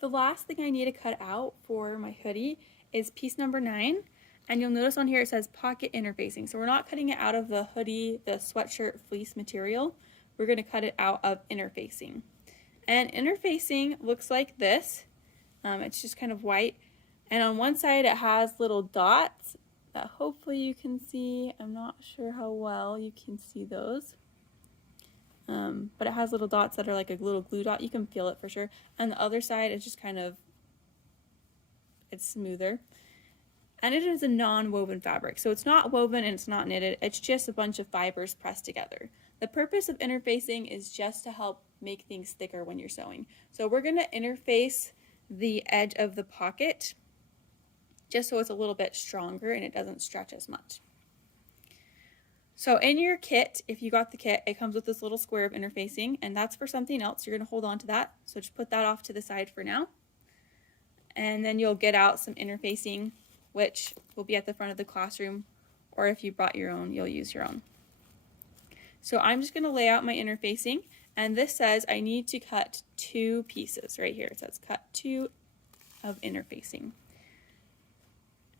The last thing I need to cut out for my hoodie is piece number 9. And you'll notice on here it says pocket interfacing. So we're not cutting it out of the hoodie, the sweatshirt fleece material. We're going to cut it out of interfacing. And interfacing looks like this. It's just kind of white. And on one side it has little dots that hopefully you can see. I'm not sure how well you can see those. But it has little dots that are like a little glue dot. You can feel it for sure. And the other side is just kind of, it's smoother. And it is a non-woven fabric. So it's not woven and it's not knitted. It's just a bunch of fibers pressed together. The purpose of interfacing is just to help make things thicker when you're sewing. So we're going to interface the edge of the pocket just so it's a little bit stronger and it doesn't stretch as much. So in your kit, if you got the kit, it comes with this little square of interfacing, and that's for something else. You're going to hold on to that. So just put that off to the side for now. And then you'll get out some interfacing, which will be at the front of the classroom, or if you brought your own, you'll use your own. So I'm just going to lay out my interfacing, and this says I need to cut 2 pieces right here. It says cut 2 of interfacing.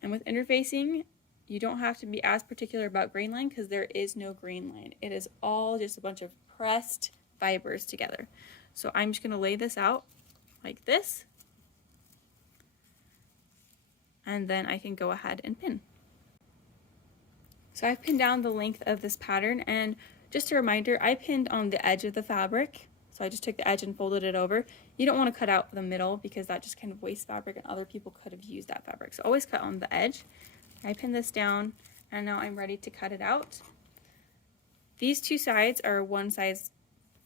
And with interfacing, you don't have to be as particular about grain line because there is no grain line. It is all just a bunch of pressed fibers together. So I'm just going to lay this out like this. And then I can go ahead and pin. So I've pinned down the length of this pattern, and just a reminder, I pinned on the edge of the fabric. So I just took the edge and folded it over. You don't want to cut out the middle because that just kind of wastes fabric and other people could have used that fabric. So always cut on the edge. I pinned this down and now I'm ready to cut it out. These 2 sides are one size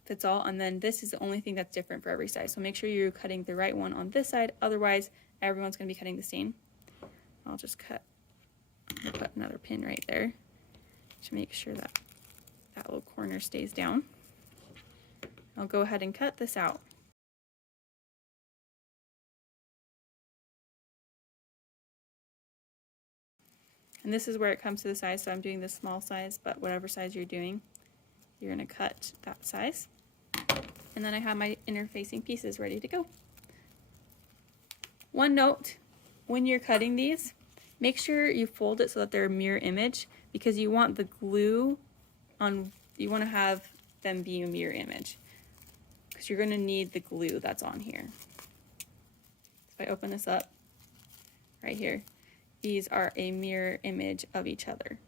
fits all, and then this is the only thing that's different for every size. So make sure you're cutting the right one on this side, otherwise everyone's going to be cutting the same. I'll just put another pin right there to make sure that that little corner stays down. I'll go ahead and cut this out. And this is where it comes to the size, so I'm doing the small size, but whatever size you're doing, you're going to cut that size. And then I have my interfacing pieces ready to go. One note, when you're cutting these, make sure you fold it so that they're a mirror image, because you want the glue on, you want to have them be a mirror image, because you're going to need the glue that's on here. So if I open this up right here, these are a mirror image of each other.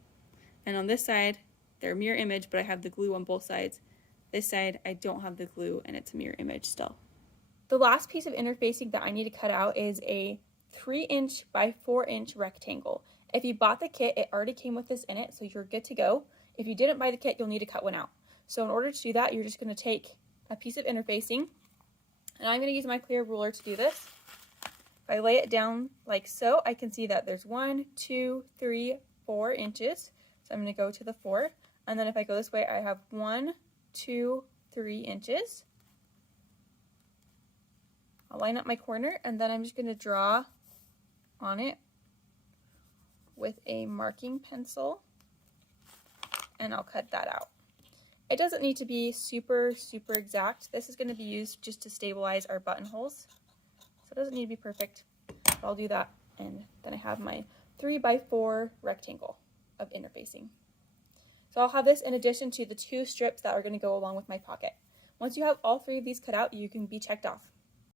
And on this side, they're a mirror image, but I have the glue on both sides. This side, I don't have the glue and it's a mirror image still. The last piece of interfacing that I need to cut out is a 3" by 4" rectangle. If you bought the kit, it already came with this in it, so you're good to go. If you didn't buy the kit, you'll need to cut one out. So in order to do that, you're just going to take a piece of interfacing, and I'm going to use my clear ruler to do this. If I lay it down like so, I can see that there's 1, 2, 3, 4 inches. So I'm going to go to the 4, and then if I go this way, I have 1, 2, 3 inches. I'll line up my corner, and then I'm just going to draw on it with a marking pencil, and I'll cut that out. It doesn't need to be super exact. This is going to be used just to stabilize our buttonholes, so it doesn't need to be perfect, but I'll do that, and then I have my 3 by 4 rectangle of interfacing. So I'll have this in addition to the 2 strips that are going to go along with my pocket. Once you have all 3 of these cut out, you can be checked off.